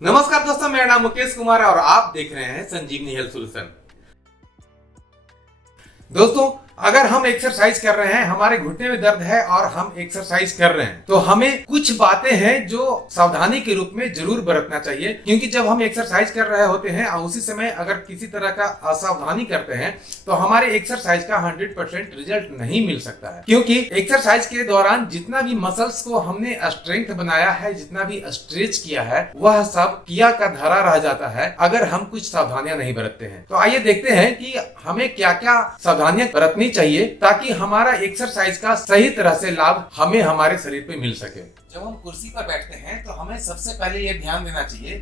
नमस्कार दोस्तों, मेरा नाम मुकेश कुमार है और आप देख रहे हैं संजीवनी हेल्थ सॉल्यूशन। दोस्तों, अगर हम एक्सरसाइज कर रहे हैं, हमारे घुटने में दर्द है और हम एक्सरसाइज कर रहे हैं, तो हमें कुछ बातें हैं जो सावधानी के रूप में जरूर बरतना चाहिए। क्योंकि जब हम एक्सरसाइज कर रहे होते हैं और उसी समय अगर किसी तरह का असावधानी करते हैं तो हमारे एक्सरसाइज का 100% रिजल्ट नहीं मिल सकता है। क्योंकि एक्सरसाइज के दौरान जितना भी मसल्स को हमने स्ट्रेंथ बनाया है, जितना भी स्ट्रेच किया है, वह सब किया का धरा रह जाता है अगर हम कुछ सावधानियां नहीं बरतते हैं। तो आइए देखते हैं कि हमें क्या क्या सावधानियां बरतनी चाहिए ताकि हमारा एक्सरसाइज का सही तरह से लाभ हमें हमारे शरीर पे मिल सके। जब हम कुर्सी पर बैठते हैं तो हमें सबसे पहले ये ध्यान देना चाहिए,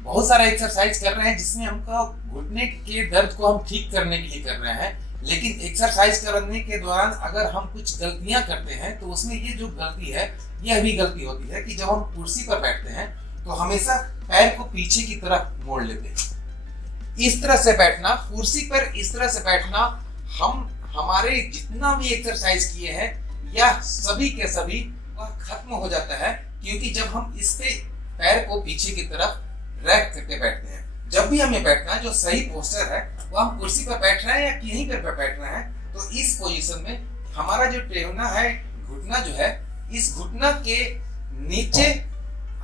बहुत सारा एक्सरसाइज कर रहे हैं जिसमें हमको घुटने के दर्द को हम ठीक करने के लिए कर रहे हैं, लेकिन एक्सरसाइज करने के दौरान अगर हम कुछ गलतियां करते हैं तो उसमें ये जो गलती है, यह भी गलती होती है कि जब हम कुर्सी पर बैठते हैं तो हमेशा पैर को पीछे की तरफ मोड़ लेते हैं। इस तरह से बैठना, कुर्सी पर इस तरह से बैठना, हम हमारे जितना भी एक्सरसाइज किए हैं या सभी के सभी वह खत्म हो जाता है। क्योंकि जब हम इस पे पैर को पीछे की तरफ रख करके बैठते हैं, जब भी हमें बैठना है, जो सही पोस्चर है वो हम कुर्सी पर बैठ रहे हैं या कहीं पर बैठ रहे हैं, तो इस पोजीशन में हमारा जो टेहना है, घुटना जो है, इस घुटना के नीचे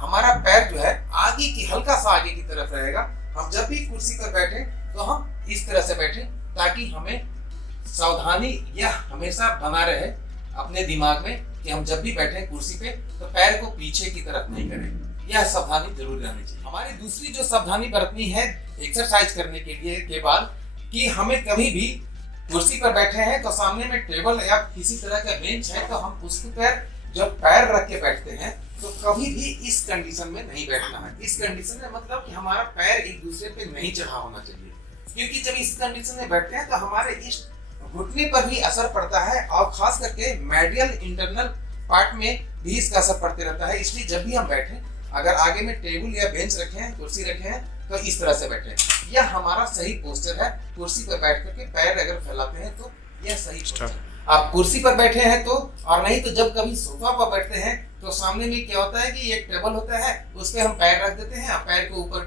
हमारा पैर जो है आगे की, हल्का सा आगे की तरफ रहेगा। हम जब भी कुर्सी पर बैठे तो हम इस तरह से बैठे ताकि हमें सावधानी यह हमेशा बना रहे अपने दिमाग में कि हम जब भी बैठे कुर्सी पे तो पैर को पीछे की तरफ नहीं करें। यह सावधानी जरूर रहनी चाहिए। हमारी दूसरी जो सावधानी बरतनी है एक्सरसाइज करने के लिए के बाद, कि हमें कभी भी कुर्सी पर बैठे हैं तो सामने में टेबल या किसी तरह का बेंच है तो हम उसके पर जब पैर रख के बैठते हैं तो कभी भी इस कंडीशन में नहीं बैठना है। इस कंडीशन में मतलब कि हमारा पैर एक दूसरे पे नहीं चढ़ा होना चाहिए। क्योंकि जब इस कंडीशन में बैठते हैं तो हमारे इस घुटने पर भी असर पड़ता है और खास करके मेडियल इंटरनल पार्ट में भी इसका असर पड़ते रहता है। इसलिए जब भी हम बैठे, अगर आगे में टेबल या बेंच रखे हैं, कुर्सी रखे हैं, तो इस तरह से बैठे। यह हमारा सही पोस्चर है। कुर्सी पर बैठ करके पैर अगर फैलाते हैं तो यह सही पोस्चर। आप कुर्सी पर बैठे हैं तो, और नहीं तो जब कभी सोफा पर बैठते हैं तो सामने में क्या होता है कि एक टेबल होता है, उस पर हम पैर रख देते हैं, पैर को ऊपर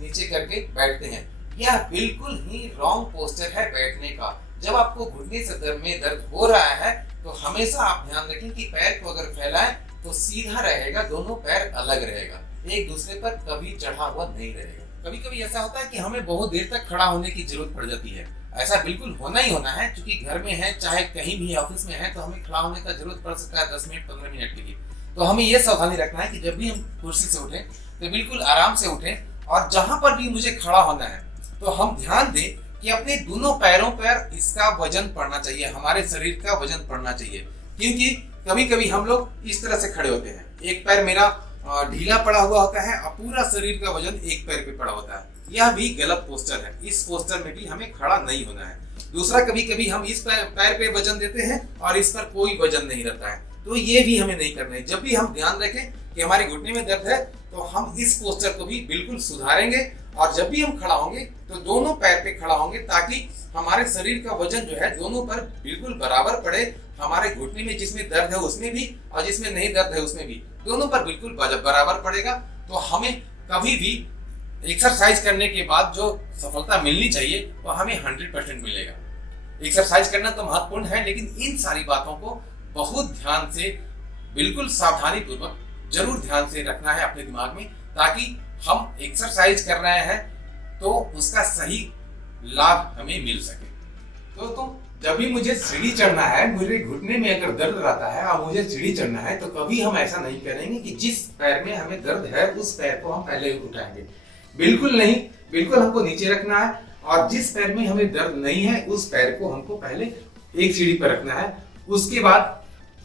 नीचे करके बैठते हैं। यह बिल्कुल ही रॉन्ग पोस्चर है बैठने का। जब आपको घुटने से दर्द हो रहा है तो हमेशा आप ध्यान रखें कि पैर को अगर फैलाएं तो सीधा रहेगा, दोनों पैर अलग रहेगा, एक दूसरे पर कभी चढ़ा हुआ नहीं रहेगा। कभी कभी ऐसा होता है कि हमें बहुत देर तक खड़ा होने की जरूरत पड़ जाती है। ऐसा बिल्कुल होना ही होना है, क्योंकि घर में है चाहे कहीं भी ऑफिस में है तो हमें खड़ा होने का जरूरत पड़ सकता है 10 मिनट 15 मिनट के लिए। तो हमें यह सावधानी रखना है कि जब भी हम कुर्सी से उठें तो बिल्कुल आराम से उठें, और जहां पर भी मुझे खड़ा होना है तो हम ध्यान दें कि अपने दोनों पैरों पर इसका वजन पड़ना चाहिए, हमारे शरीर का वजन पड़ना चाहिए। क्योंकि कभी कभी हम लोग इस तरह से खड़े होते हैं, एक पैर मेरा ढीला पड़ा हुआ होता है और पूरा शरीर का वजन एक पैर पे पड़ा होता है। यह भी गलत पोस्चर है। इस पोस्चर में भी हमें खड़ा नहीं होना है। दूसरा, कभी कभी हम इस पैर पे वजन देते हैं और इस पर कोई वजन नहीं रहता है, तो ये भी हमें नहीं करना है। जब भी हम ध्यान रखें कि हमारे घुटने में दर्द है तो हम इस पोस्चर को भी बिल्कुल सुधारेंगे, और जब भी हम खड़ा होंगे तो दोनों पैर पे खड़ा होंगे ताकि हमारे शरीर का वजन जो है दोनों पर बिल्कुल बराबर पड़े। हमारे घुटने में जिसमें दर्द है उसमें भी और जिसमें नहीं दर्द है उसमें भी, दोनों पर बिल्कुल बराबर पड़ेगा। तो हमें कभी भी एक्सरसाइज करने के बाद जो सफलता मिलनी चाहिए वो हमें 100% मिलेगा। एक्सरसाइज करना तो महत्वपूर्ण है, लेकिन इन सारी बातों को बहुत ध्यान से, बिल्कुल सावधानी पूर्वक जरूर ध्यान से रखना है अपने दिमाग में, ताकि हम एक्सरसाइज कर रहे हैं तो उसका सही लाभ हमें मिल सके। तो जब भी मुझे सीढ़ी चढ़ना है, मुझे घुटने में अगर दर्द रहता है और मुझे सीढ़ी चढ़ना है, तो कभी हम ऐसा नहीं करेंगे कि जिस पैर में हमें दर्द है उस पैर को हम पहले उठाएंगे। बिल्कुल नहीं, बिल्कुल हमको नीचे रखना है, और जिस पैर में हमें दर्द नहीं है उस पैर को हमको पहले एक सीढ़ी पर रखना है। उसके बाद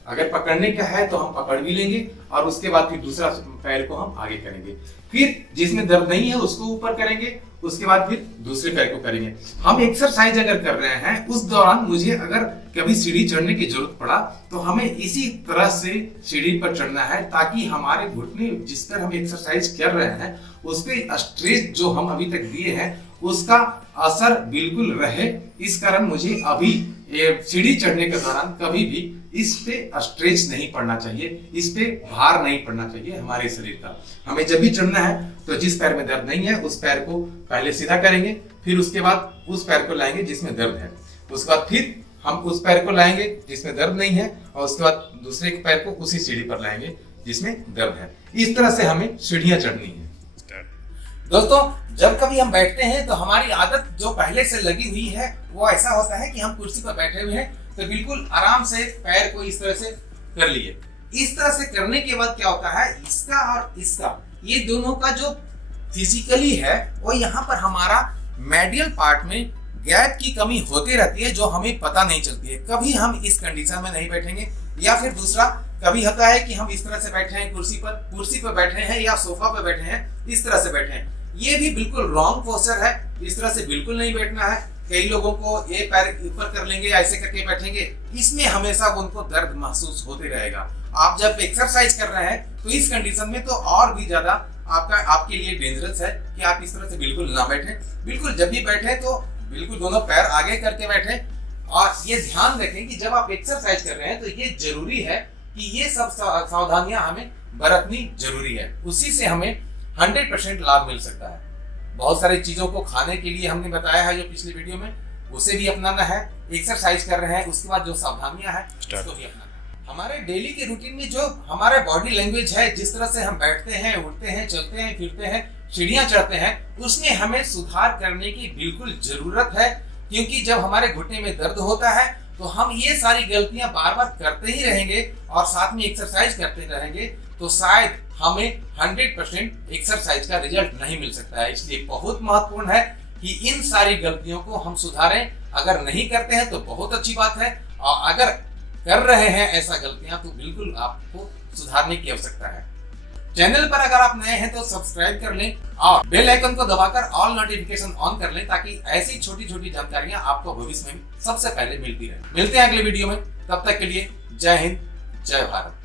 अगर पकड़ने का है तो हम पकड़ भी लेंगे, और उसके बाद फिर दूसरा पैर को हम आगे करेंगे, फिर जिसमें दर्द नहीं है उसको ऊपर करेंगे, उसके बाद फिर दूसरे पैर को करेंगे। हम एक्सरसाइज अगर कर रहे हैं उस दौरान मुझे अगर कभी सीढ़ी चढ़ने की जरूरत पड़ा तो हमें इसी तरह से सीढ़ी पर चढ़ना है, ताकि हमारे घुटने जिस पर हम एक्सरसाइज कर रहे हैं उस पर स्ट्रेस जो हम अभी तक दिए हैं उसका असर बिल्कुल रहे। इस कारण मुझे अभी ये सीढ़ी चढ़ने के दौरान कभी भी इस पे स्ट्रेच नहीं पड़ना चाहिए, इस पे भार नहीं पड़ना चाहिए हमारे शरीर का। हमें जब भी चढ़ना है तो जिस पैर में दर्द नहीं है उस पैर को पहले सीधा करेंगे, फिर उसके बाद उस पैर को लाएंगे जिसमें दर्द है, उसके बाद फिर हम उस पैर को लाएंगे जिसमें दर्द नहीं है, और उसके बाद दूसरे पैर को उसी सीढ़ी पर लाएंगे जिसमें दर्द है। इस तरह से हमें सीढ़ियां चढ़नी है। दोस्तों, जब कभी हम बैठते हैं तो हमारी आदत जो पहले से लगी हुई है वो ऐसा होता है कि हम कुर्सी पर बैठे हुए हैं तो बिल्कुल आराम से पैर को इस तरह से कर लिए। इस तरह से करने के बाद क्या होता है, इसका और इसका ये दोनों का जो फिजिकली है वो यहाँ पर हमारा मेडियल पार्ट में गैप की कमी होती रहती है, जो हमें पता नहीं चलती है। कभी हम इस कंडीशन में नहीं बैठेंगे, या फिर दूसरा कभी होता है कि हम इस तरह से बैठे हैं, कुर्सी पर बैठे हैं या सोफा पर बैठे हैं, इस तरह से बैठे हैं। ये भी बिल्कुल रॉन्ग पोस्चर है, इस तरह से बिल्कुल नहीं बैठना है। कई लोगों को ये पैर ऊपर कर लेंगे, ऐसे करके बैठेंगे, इसमें हमेशा उनको दर्द महसूस होते रहेगा। आप जब एक्सरसाइज कर रहे हैं तो इस कंडीशन में तो और भी ज्यादा आपके लिए डेंजरस है कि आप इस तरह से बिल्कुल ना बैठे। बिल्कुल जब भी बैठे तो बिल्कुल दोनों पैर आगे करके बैठे, और ये ध्यान रखें कि जब आप एक्सरसाइज कर रहे हैं तो ये जरूरी है कि ये सब सावधानियां हमें बरतनी जरूरी है, उसी से हमें 100% लाभ मिल सकता है। बहुत सारी चीजों को खाने के लिए हमने बताया है जो पिछली वीडियो में, उसे भी अपनाना है। एक्सरसाइज कर रहे हैं उसके बाद जो सावधानियां हैं उसको भी अपनाना है। हमारे डेली के रूटीन में जो हमारे बॉडी लैंग्वेज है, जिस तरह से हम बैठते हैं, उठते हैं, चलते हैं, फिरते हैं, सीढ़ियां चढ़ते हैं, उसमें हमें सुधार करने की बिल्कुल जरूरत है। क्योंकि जब हमारे घुटने में दर्द होता है तो हम ये सारी गलतियां बार बार करते ही रहेंगे और साथ में एक्सरसाइज करते रहेंगे, तो शायद हमें 100% एक्सरसाइज का रिजल्ट नहीं मिल सकता है। इसलिए बहुत महत्वपूर्ण है कि इन सारी गलतियों को हम सुधारें। अगर नहीं करते हैं तो बहुत अच्छी बात है, और अगर कर रहे हैं ऐसा गलतियां तो बिल्कुल आपको सुधारने की आवश्यकता है। चैनल पर अगर आप नए हैं तो सब्सक्राइब कर लें और बेल आइकन को दबाकर ऑल नोटिफिकेशन ऑन कर लें, ताकि ऐसी छोटी छोटी जानकारियां आपको भविष्य में सबसे पहले मिलती रहे। मिलते हैं अगले वीडियो में, तब तक के लिए जय हिंद, जय भारत।